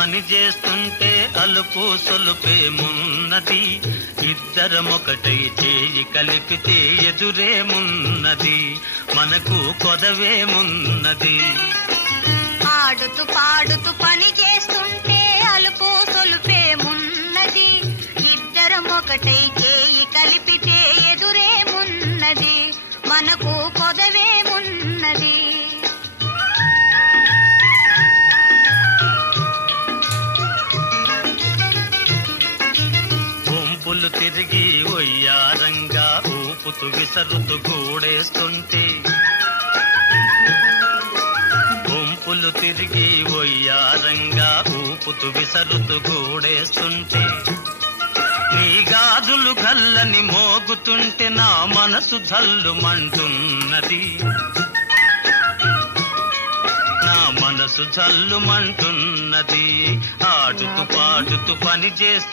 పని చేస్తుంటే అలుపు సొలుపేమున్నది, ఇద్దరమొకటై చేయి కలిపితే ఎదురేమున్నది, మనకు కొదవేమున్నది. ఆడుతూ పాడుతూ పని చేస్తుంటే అలుపు సొలుపేమున్నది, ఇద్దరం ఒకటై చేయి కలిపితే ఎదురేమున్నది, మనకు కొదవేమున్నది. గుంపులు తిరిగి ఒయ్యారంగా ఊపుతూ విసరుతూ గూడేస్తుంటే, గుంపులు తిరిగి ఒయ్యారంగా ఊపుతూ విసరుతూ గూడేస్తుంటే, నీ గాజులు గల్లని మోగుతుంటే నా మనసు జల్లుమంటున్నది, నా మనసు జల్లుమంటున్నది. ఆడుతూ పాడుతూ పని చేస్తూ